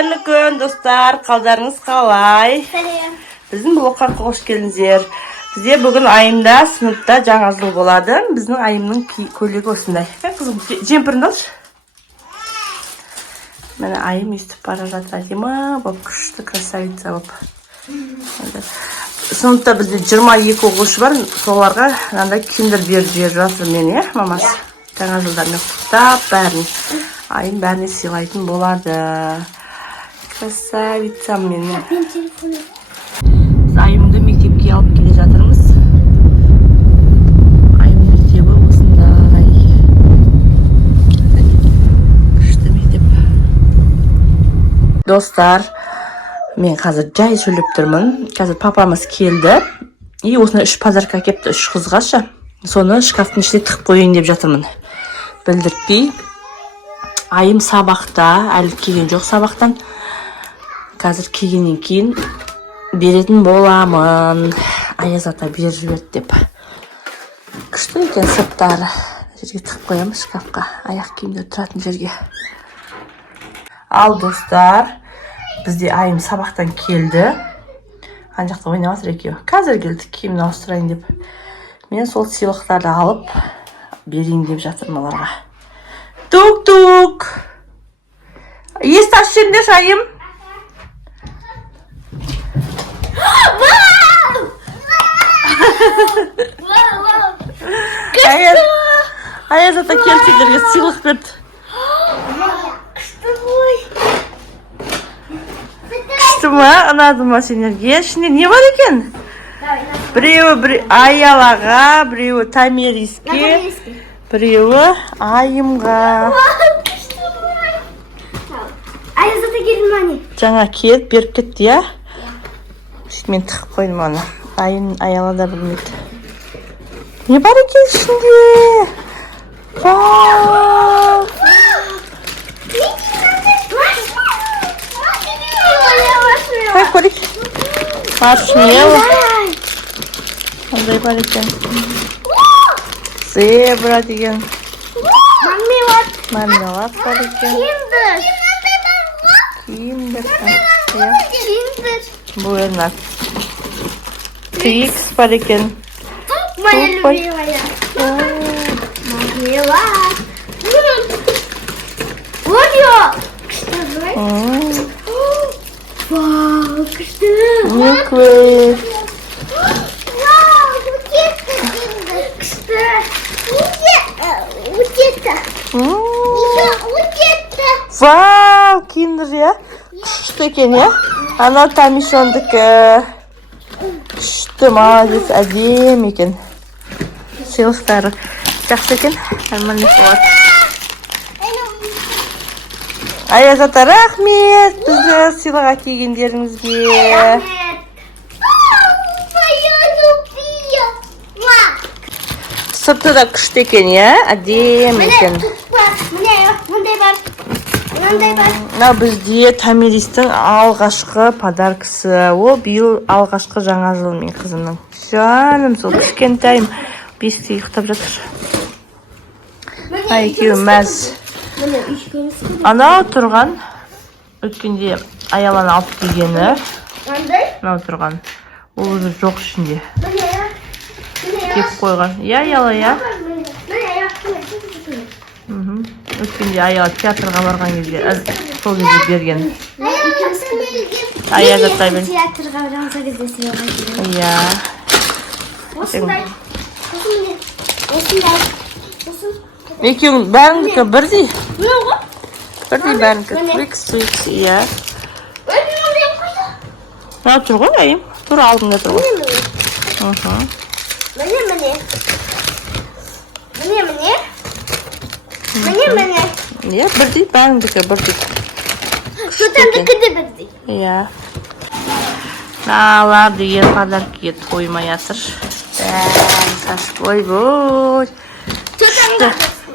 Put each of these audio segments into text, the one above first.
Қайырлы күн, достар. Қалдарыңыз қалай? Біздің блокқа қош келдіңіздер. Бізде бүгін айымда сыныпта жаңа жыл болады. Біздің айымның көйлегі осындай. Қызым, жемпірін алшы. Міне айым өстіп бара жатыр, әдемі болып, күшті красавица болып. Сыныпта бізде 22 оқушы бар. Соларға мынандай киндер беріп жатыр мен, мамасы. Жаңа жылдармен құттықтап бәрін. Айым бәріне сыйлайтын болады. Красавицам мені. Біз айымды мектепке алып келе жатырмыз. Айым мектебі осындай. Күшті мектеп. Достар, мен қазір жай сөйлеп тұрмын. Қазір папамыз келді. И осына 3 подарка әкепті, 3 қызғашы. Соны шкафтың ішіне тығып қойын деп жатырмын. Білдіртпей. Айым сабақта, әлі келген жоқ сабақтан. Қазір келгеннен кейін беретін боламын. Аяз ата беріп жіберді деп. Күшті екен сырттары. Жерге тығып қоямыз шкафқа. Аяқ киімдер тұратын жерге. Ал достар, бізде айым сабақтан келді. Ана жақта ойнап жатыр екеуі. Қазір келді киімін ауыстырайын деп. Мен сол сыйлықтарды алып берейін деп жатырмын оларға. Тук-тук. Есті ашып жіберіңдерші, айым. Аяз ата келді сендерге сыйлық берді. Күшті ма? Ұнады ма сендерге? Ішінде не бар екен? Біреуі аялаға, біреуі тамириске, біреуі айымға. Аяз ата келді ма не? Жаңа келіп беріп кетті, я? Мен тықып қойдым оны. Айым аяла да білмейді. Не бар екен ішінде? Вау! Қай көрейік? Маршмеллоу. Қандай бар екен? Зебра деген. Мармелад бар екен. Киндер. Буэнос. Твикс бар екен. Моя любимая. Мармелад. Ой-ой! Вау, күшті! Миквей. Вау, букетті күшті! Букетті! Букетті! Вау, киндер, я? Күшті екен, я? Анау тамишондікі. Күшті, молодец, әдем екен. Сыйлықтары жақсы екен. Нормальный болады. Аяз ата, рахмет бізді сыйлыға келгендеріңізге. Сырты да күшті екен, я? Әдем екен. Мына бізде тамиристің алғашқы подаркасы. О, биыл алғашқы жаңа жыл мен қызымның. Жаным, сол кішкентайым бесікте ұйықтап жатыр. Екеуі мәз. Анау тұрған, өткенде аяланы алып келгені. Анау тұрған. Ол өзі жоқ ішінде. Кеп қойған. Я, аяла, я. Өткенде аяла театрға барған кезде, сол кезде берген. Аяз атаймен. Театрға барған кезде сыйлыға келген. Я. Осындай. Екеуің бәріңдікі бірдей? Бірдей бәріңдікі. Твикс, я. Мына тұр ғой, айым. Тұр алдыңда тұр ғой. Міне. Я, бірдей бәріңдікі бірдей. Тұтандікі де бірдей. Я. Налар деген подаркіге тоймай жатыр. Сашып, ой-бой.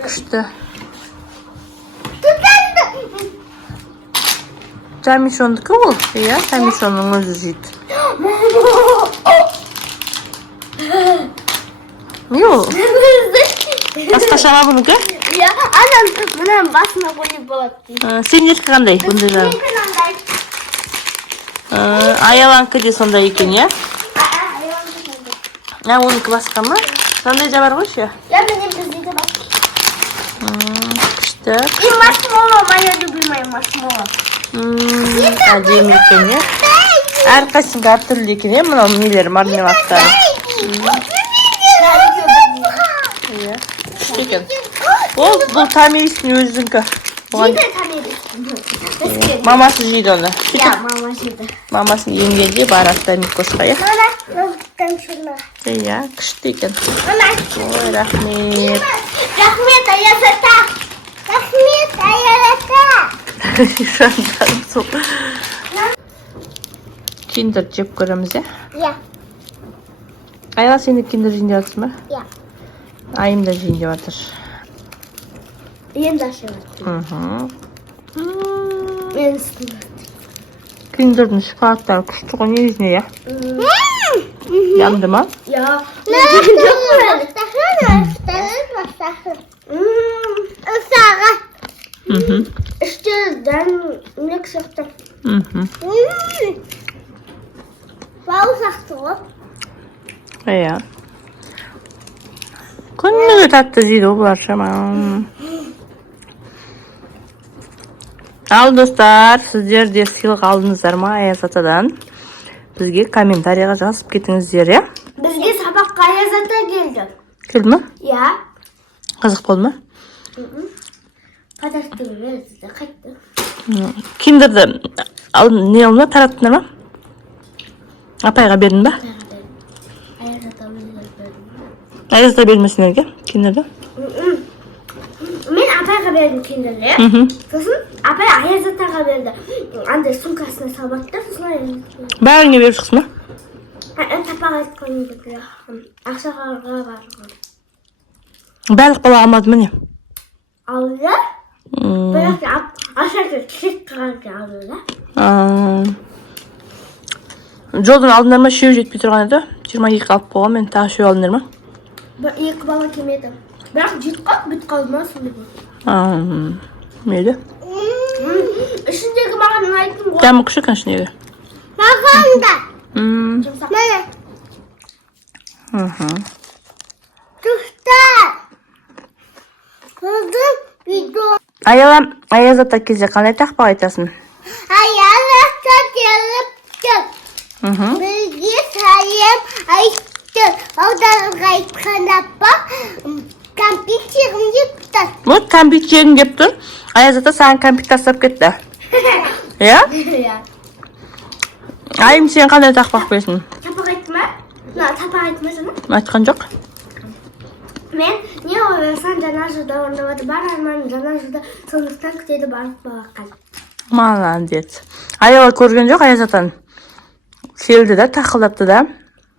Күшті. Тамишондікі ол? Я, тамишонның өзі жейді. Не ол? Басқаша бұныкі? Ya, anam, bunun basına koyup balık. Senin қандай? Бұндайлар. Senin kanандай. Ayalanki de sonday ekan ya. Ayağım kırıldı. Ya onunki başqa mı? Sonday da var ғой şu. Ya benim bizde bak. Kıştır. Bir marshmallow ben öyle duymayayım marshmallow. Әдемі екен ya. Әрқайсысының әртүрлі екен ya. Мынау нелері мармеладтары. Иә. Күшті екен. Ол бұл Тамирistің өзінікі. Bir de tanıyordum. Мамасы жейді оны. Ya mama şimdi. Мамасын емгенде барады Тамикошқа ya. Bana ben şuna. Иә, күшті екен. Bana. Ой, рахмет. Rahmet ayasata. Rahmet ayasata. Жандарым сол. Киндер жеп көреміз ya. Ya. Айла сен де киндер жейін деп жатырсың ба? Ya. Айым да жейін деп жатыр. Benim de aşağı var. Benim üstüme. Киндердің шоколадтары күшті ғой негізінде ya. Yandı mı? Ya. Ne yapıyorsun? Sarı. İşte ben ne kısaktım. Bağ uzaktı o. Иә. Күніге татты жейді ғой бұлар шамам. Ал достар, сіздер де сыйлық алдыңыздар ма Аяз атадан? Бізге комментарийға жазып кетіңіздер, ya. Bizge sabah Ayazat'a geldi. Келді ме? Ya. Қызық болды ма? Pazartesi verdi de kaçtı. Киндерді не olma тараттыңдар ма? Апайға бердің ба? Ayazat'a verdi. Аяз да бермесіңерге киндерді? Ben Apay'a verdim kinderleri. Sosun Apay Ayazat'a verdi. Anne sumkasına sabahtı. Sonra Ayazat'a. Бәріңе беріп шықсын ба? Ben tapağa koydum. Akşam'a var. Барлық бала алмады ма не? Aldı. Böyle aşağıda çiçek karardı aldılar. Жолдың алдыңдар ма үшеу жетпей тұрған еді. 22 алып қойған, мен тағы үшеу алдыңдар ма? İlk baba kimiydi? Ben cidden bit kalmaz mı? Мейлі. Ішіндегі маған ұнайтын ғой. Дәмі күші екен ішіндегі. Маған да. Міне. Тұхтар. Kızım video. Аяз ата кезде қандай тақпақ айтасың? Ayazat'a geliptim. Bilgi sayım ayıttı. Odalığa ayıtkana bak. Компьютерім депті. Вот кәмпит жегің деп тұр. Аяз ата саған кәмпит тастап кетті. Иә? Айым сен қандай тақпақ бересің? Тапақ айтма. Тапақ айтма sana. Айтқан жоқ. Men ne oluyorsan Canarcı'da orada var armağan Canarcı'da sonuçtan küteydi barıp bakal. Молодец. Аяла көрген жоқ Аяз атаны. Келді да, тақылдапты да.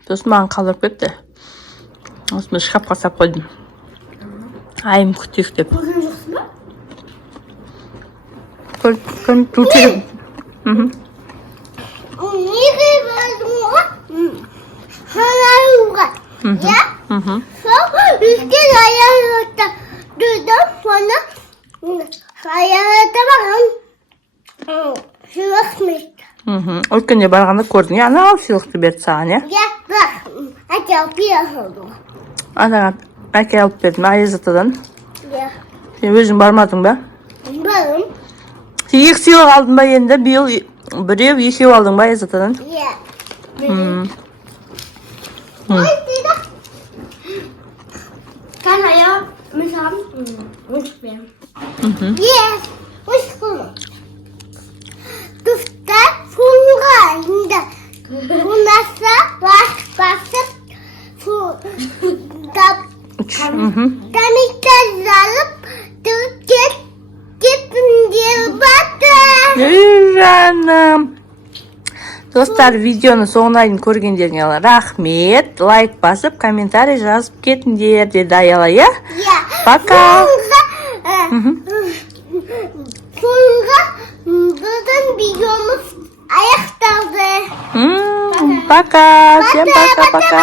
Сосын маған қалдырып кетті. Осыны шкафқа сап қойдым. Айым күтейік деп. Көрген жоқсың ба? Көрген. Неге бардым ғой? Халайуға. Ya? Sonra ülke hayalata duydum. Sonra hayalata bakın. Sürükmüş. Өткенде барғанда көрдің, ана ал сыйлықты берді саған, ya? Ya bak. Hadi yapıyorum. Анаға әке алып бердім, Аяз атадан. Ya. Сен өзің бармадың ба? Bakın. Сен екі сыйлық алдың ба енді? Биыл біреу, екеу алдың ба Аяз атадан? Ya. Kan saya misal uspem. Yes, uspem. Tufta funga inda. Bunasa basıp Tanikta zalıp gittim diye battı. Жаным. Достар, видеоны соңына дейін көргендеріңе рахмет. Лайк басып, комментарий жазып кетіңдер деді Аяла, ya? Пока. Sonra bizim videomuz ayaktaldı. Пока. Всем пока-пока.